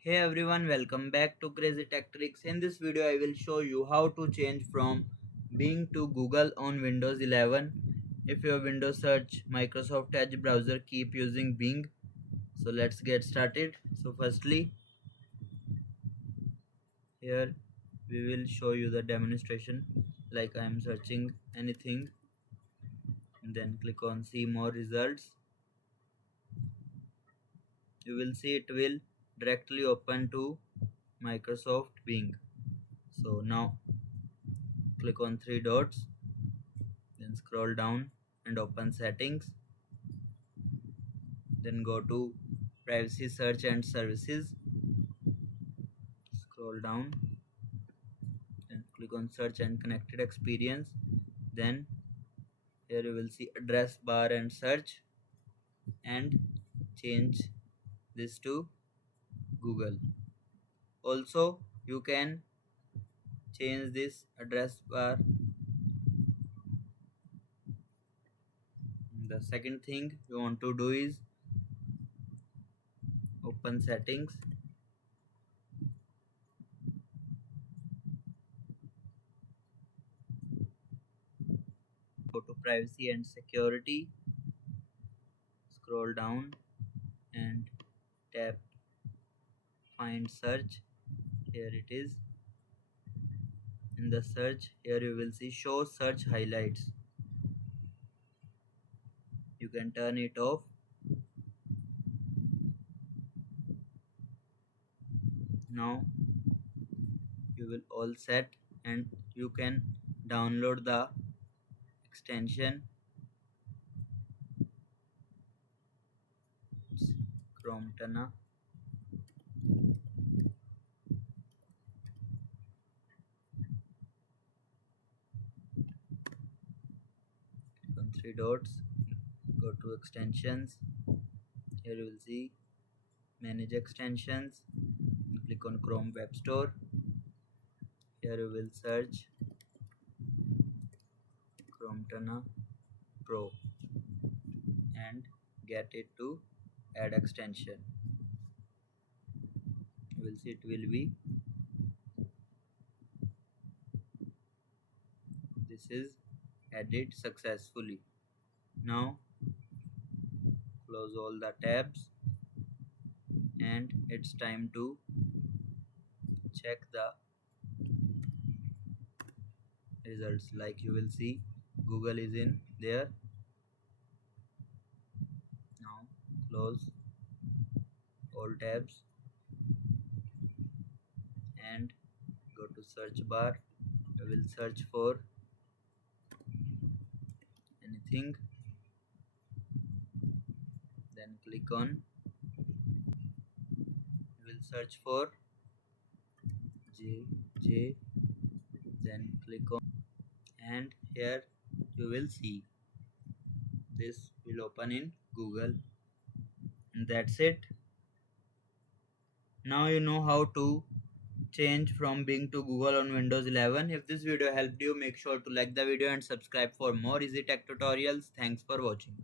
Hey everyone, welcome back to Crazy Tech Tricks. In this video, I will show you how to change from Bing to Google on Windows 11. If your Windows search Microsoft Edge browser, keep using Bing. So let's get started. So firstly, here we will show you the demonstration like I am searching anything. And then click on see more results. You will see it will directly open to Microsoft Bing. So now click on three dots, then scroll down and open settings, then go to privacy search and services, scroll down and click on search and connected experience. Then here you will see address bar and search, and change this to Google. Also you can change this address bar. The second thing you want to do is open settings, go to privacy and security, scroll down and tap find search. Here it is. In the search, here you will see show search highlights. You can turn it off. Now you will all set, and you can download the extension. It's Chrome Tana. Click on three dots, go to extensions. Here you will see manage extensions. You click on Chrome Web Store. Here you will search Chrome Tana Pro and get it to add extension. You will see it will be this is added successfully. Now close all the tabs, and it's time to check the results. Like you will see Google is in there. Now close all tabs and go to search bar. I will search for anything, then click on will search for J, then click on, and here you will see this will open in Google, and that's it. Now you know how to change from Bing to Google on Windows 11. If this video helped you, make sure to like the video and subscribe for more easy tech tutorials. Thanks for watching.